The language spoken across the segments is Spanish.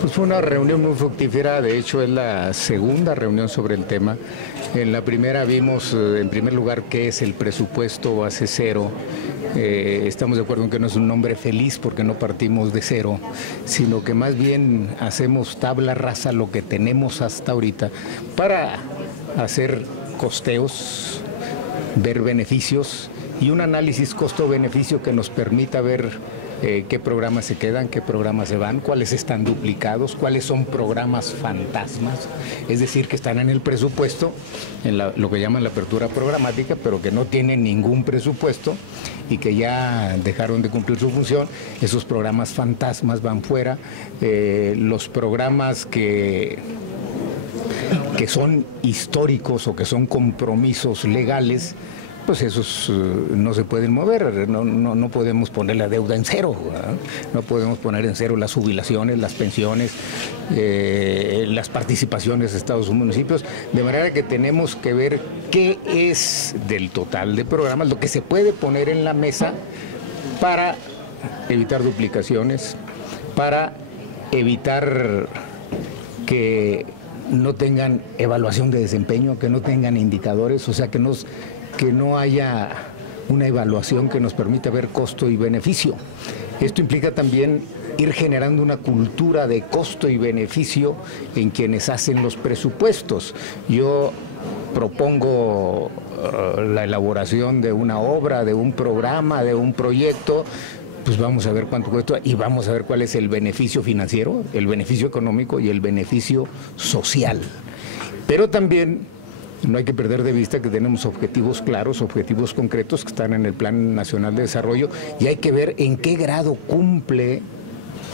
Pues fue una reunión muy fructífera, de hecho es la segunda reunión sobre el tema. En la primera vimos, en primer lugar, qué es el presupuesto base cero. Estamos de acuerdo en que no es un nombre feliz porque no partimos de cero, sino que más bien hacemos tabla rasa lo que tenemos hasta ahorita para hacer costeos, ver beneficios y un análisis costo-beneficio que nos permita ver qué programas se quedan, qué programas se van, cuáles están duplicados, cuáles son programas fantasmas, es decir, que están en el presupuesto, en lo que llaman la apertura programática, pero que no tienen ningún presupuesto y que ya dejaron de cumplir su función. Esos programas fantasmas van fuera. Los programas que son históricos o que son compromisos legales, pues esos no se pueden mover, no podemos poner la deuda en cero, ¿verdad? No podemos poner en cero las jubilaciones, las pensiones, las participaciones de estados y municipios, de manera que tenemos que ver qué es del total de programas, lo que se puede poner en la mesa para evitar duplicaciones, para evitar que no tengan evaluación de desempeño, que no tengan indicadores, o sea, que no haya una evaluación que nos permita ver costo y beneficio. Esto implica también ir generando una cultura de costo y beneficio en quienes hacen los presupuestos. Yo propongo la elaboración de una obra, de un programa, de un proyecto, pues vamos a ver cuánto cuesta y vamos a ver cuál es el beneficio financiero, el beneficio económico y el beneficio social. Pero también no hay que perder de vista que tenemos objetivos claros, objetivos concretos que están en el Plan Nacional de Desarrollo y hay que ver en qué grado cumple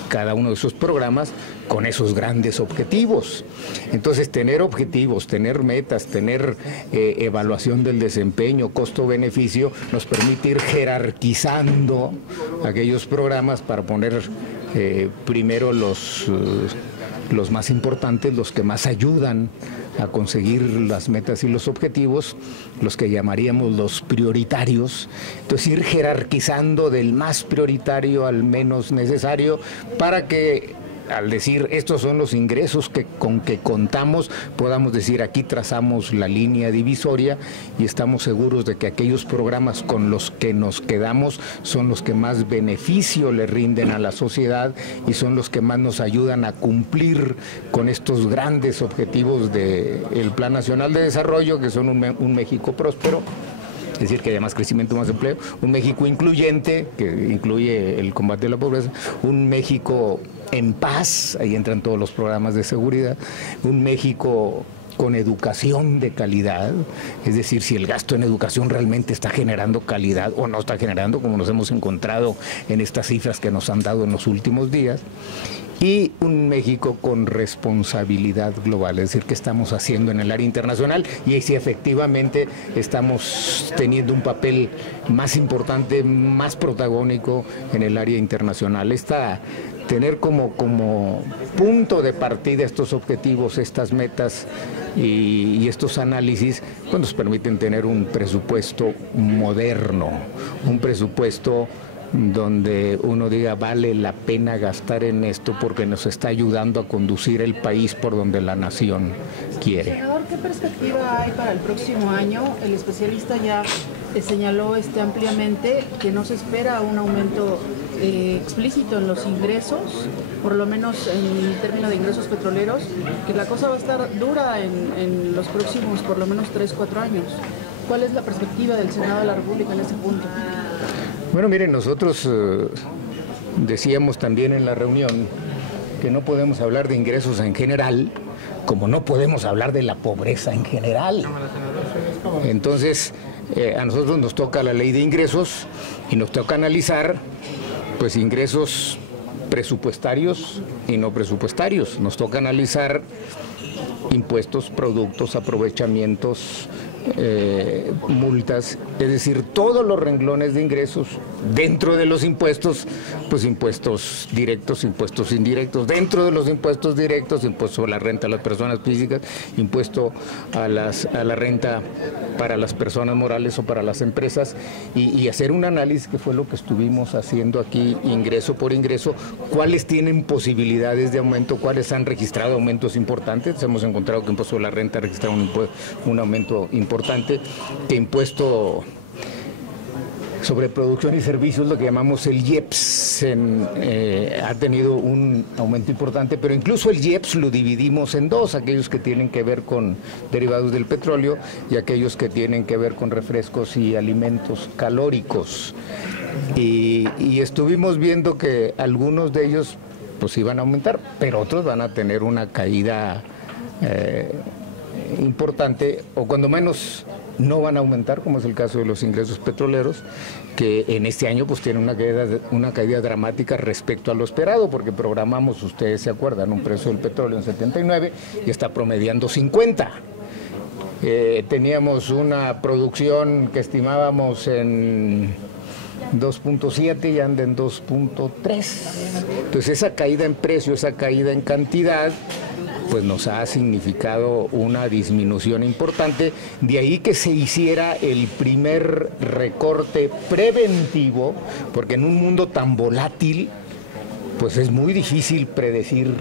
cada uno de esos programas con esos grandes objetivos. Entonces, tener objetivos, tener metas, tener evaluación del desempeño, costo-beneficio, nos permite ir jerarquizando aquellos programas para poner primero los más importantes, los que más ayudan a conseguir las metas y los objetivos, los que llamaríamos los prioritarios. Entonces, ir jerarquizando del más prioritario al menos necesario para que, al decir estos son los ingresos con que contamos, podamos decir aquí trazamos la línea divisoria y estamos seguros de que aquellos programas con los que nos quedamos son los que más beneficio le rinden a la sociedad y son los que más nos ayudan a cumplir con estos grandes objetivos del Plan Nacional de Desarrollo, que son un México próspero, es decir, que haya más crecimiento, más empleo, un México incluyente, que incluye el combate a la pobreza, un México en paz, ahí entran todos los programas de seguridad, un México con educación de calidad, es decir, si el gasto en educación realmente está generando calidad o no está generando, como nos hemos encontrado en estas cifras que nos han dado en los últimos días, y un México con responsabilidad global, es decir, qué estamos haciendo en el área internacional y si efectivamente estamos teniendo un papel más importante, más protagónico en el área internacional. Tener como punto de partida estos objetivos, estas metas y estos análisis, pues nos permiten tener un presupuesto moderno, un presupuesto donde uno diga vale la pena gastar en esto porque nos está ayudando a conducir el país por donde la nación quiere. Senador, ¿qué perspectiva hay para el próximo año? El especialista ya señaló ampliamente que no se espera un aumento explícito en los ingresos, por lo menos en términos de ingresos petroleros, que la cosa va a estar dura en los próximos por lo menos 3-4 años. ¿Cuál es la perspectiva del Senado de la República en ese punto? Bueno, miren, nosotros decíamos también en la reunión que no podemos hablar de ingresos en general, como no podemos hablar de la pobreza en general. Entonces, a nosotros nos toca la ley de ingresos y nos toca analizar pues ingresos presupuestarios y no presupuestarios. Nos toca analizar impuestos, productos, aprovechamientos, multas, es decir, todos los renglones de ingresos dentro de los impuestos, pues impuestos directos, impuestos indirectos, dentro de los impuestos directos, impuesto a la renta a las personas físicas, impuesto a la renta para las personas morales o para las empresas, y hacer un análisis, que fue lo que estuvimos haciendo aquí, ingreso por ingreso, cuáles tienen posibilidades de aumento, cuáles han registrado aumentos importantes. Hemos encontrado que impuesto a la renta ha registrado un aumento importante, que impuesto sobre producción y servicios, lo que llamamos el IEPS, ha tenido un aumento importante, pero incluso el IEPS lo dividimos en dos: aquellos que tienen que ver con derivados del petróleo y aquellos que tienen que ver con refrescos y alimentos calóricos. Y estuvimos viendo que algunos de ellos pues iban a aumentar, pero otros van a tener una caída importante, o cuando menos no van a aumentar, como es el caso de los ingresos petroleros, que en este año pues tienen una caída dramática respecto a lo esperado, porque programamos, ustedes se acuerdan, un precio del petróleo en 79 y está promediando 50. Teníamos una producción que estimábamos en 2.7 y anda en 2.3. Entonces esa caída en precio, esa caída en cantidad, pues nos ha significado una disminución importante. De ahí que se hiciera el primer recorte preventivo, porque en un mundo tan volátil, pues es muy difícil predecir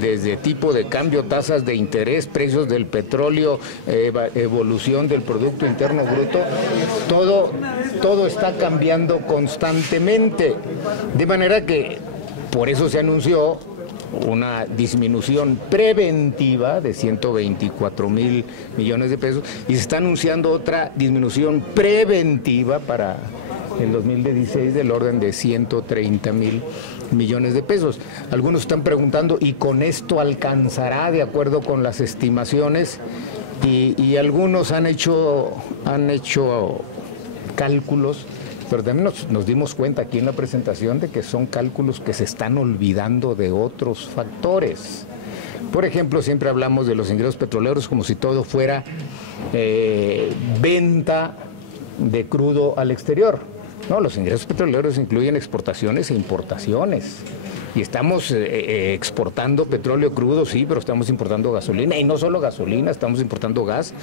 desde tipo de cambio, tasas de interés, precios del petróleo, evolución del Producto Interno Bruto. Todo está cambiando constantemente, de manera que por eso se anunció una disminución preventiva de 124,000 millones de pesos, y se está anunciando otra disminución preventiva para el 2016 del orden de 130,000 millones de pesos. Algunos están preguntando, ¿y con esto alcanzará de acuerdo con las estimaciones? Y algunos han hecho cálculos, pero también nos dimos cuenta aquí en la presentación de que son cálculos que se están olvidando de otros factores. Por ejemplo, siempre hablamos de los ingresos petroleros como si todo fuera venta de crudo al exterior. No, los ingresos petroleros incluyen exportaciones e importaciones. Y estamos exportando petróleo crudo, sí, pero estamos importando gasolina. Y no solo gasolina, estamos importando gas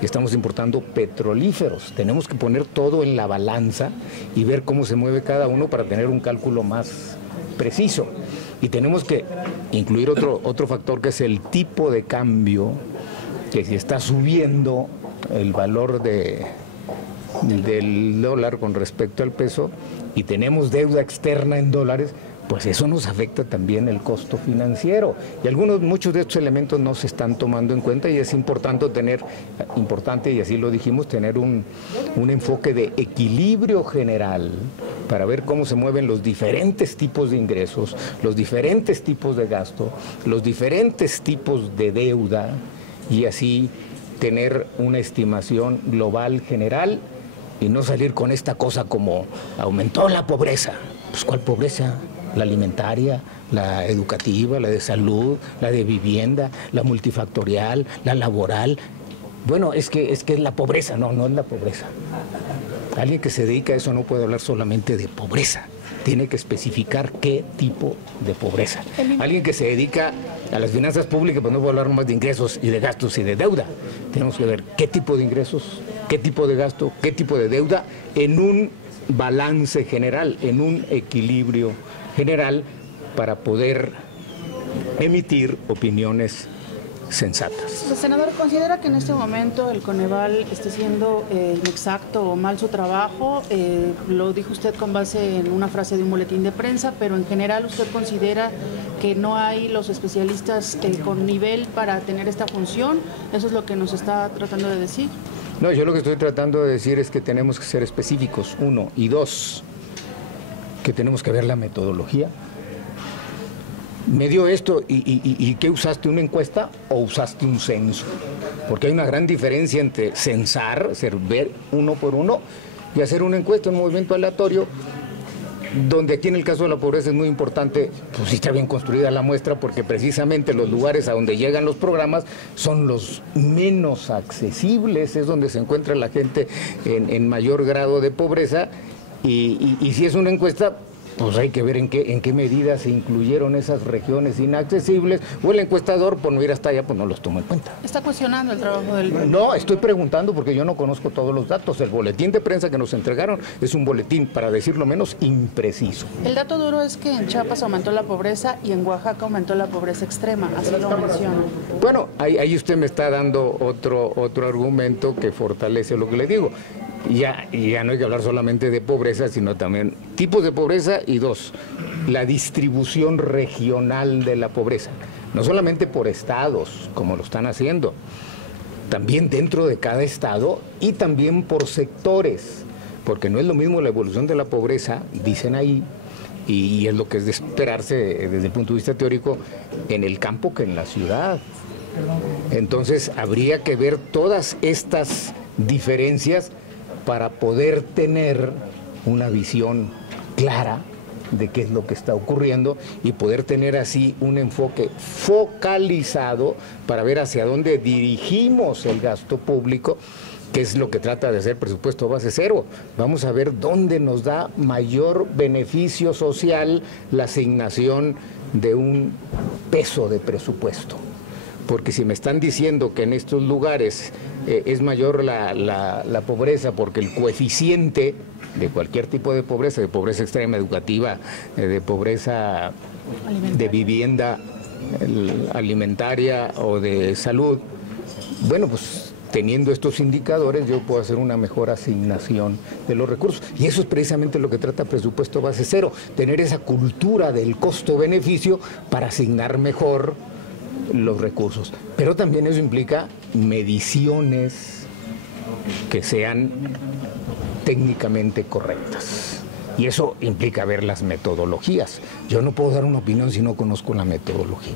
y estamos importando petrolíferos. Tenemos que poner todo en la balanza y ver cómo se mueve cada uno para tener un cálculo más preciso. Y tenemos que incluir otro factor, que es el tipo de cambio, que si está subiendo el valor del dólar con respecto al peso y tenemos deuda externa en dólares, pues eso nos afecta también el costo financiero. Y muchos de estos elementos no se están tomando en cuenta, y es importante y así lo dijimos, tener un enfoque de equilibrio general para ver cómo se mueven los diferentes tipos de ingresos, los diferentes tipos de gasto, los diferentes tipos de deuda, y así tener una estimación global general y no salir con esta cosa como aumentó la pobreza. Pues ¿cuál pobreza? La alimentaria, la educativa, la de salud, la de vivienda, la multifactorial, la laboral. Bueno, es que es la pobreza. No es la pobreza. Alguien que se dedica a eso no puede hablar solamente de pobreza. Tiene que especificar qué tipo de pobreza. Alguien que se dedica a las finanzas públicas, pues no puede hablar más de ingresos y de gastos y de deuda. Tenemos que ver qué tipo de ingresos, qué tipo de gasto, qué tipo de deuda, en un balance general, en un equilibrio general, para poder emitir opiniones sensatas. Senador, ¿considera que en este momento el Coneval esté siendo inexacto o mal su trabajo? Lo dijo usted con base en una frase de un boletín de prensa, pero en general ¿usted considera que no hay los especialistas con nivel para tener esta función? ¿Eso es lo que nos está tratando de decir? No, yo lo que estoy tratando de decir es que tenemos que ser específicos, uno, y dos, que tenemos que ver la metodología. Me dio esto, ¿y qué usaste? ¿Una encuesta o usaste un censo? Porque hay una gran diferencia entre censar, ver uno por uno, y hacer una encuesta, un movimiento aleatorio, donde aquí en el caso de la pobreza es muy importante, pues sí está bien construida la muestra, porque precisamente los lugares a donde llegan los programas son los menos accesibles, es donde se encuentra la gente en mayor grado de pobreza, y si es una encuesta, pues hay que ver en qué medida se incluyeron esas regiones inaccesibles, o el encuestador, por no ir hasta allá, pues no los toma en cuenta. ¿Está cuestionando el trabajo del...? No, estoy preguntando porque yo no conozco todos los datos. El boletín de prensa que nos entregaron es un boletín, para decirlo menos, impreciso. El dato duro es que en Chiapas aumentó la pobreza y en Oaxaca aumentó la pobreza extrema, así lo menciona. Bueno, ahí usted me está dando otro argumento que fortalece lo que le digo. Ya no hay que hablar solamente de pobreza, sino también tipos de pobreza y dos, la distribución regional de la pobreza. No solamente por estados, como lo están haciendo, también dentro de cada estado y también por sectores, porque no es lo mismo la evolución de la pobreza, dicen ahí, y es lo que es de esperarse desde el punto de vista teórico, en el campo que en la ciudad. Entonces habría que ver todas estas diferencias para poder tener una visión clara de qué es lo que está ocurriendo y poder tener así un enfoque focalizado para ver hacia dónde dirigimos el gasto público, que es lo que trata de hacer presupuesto base cero. Vamos a ver dónde nos da mayor beneficio social la asignación de un peso de presupuesto. Porque si me están diciendo que en estos lugares es mayor la pobreza porque el coeficiente de cualquier tipo de pobreza extrema, educativa, de pobreza de vivienda, alimentaria o de salud, bueno, pues teniendo estos indicadores yo puedo hacer una mejor asignación de los recursos. Y eso es precisamente lo que trata presupuesto base cero, tener esa cultura del costo-beneficio para asignar mejor los recursos, pero también eso implica mediciones que sean técnicamente correctas, y eso implica ver las metodologías. Yo no puedo dar una opinión si no conozco la metodología.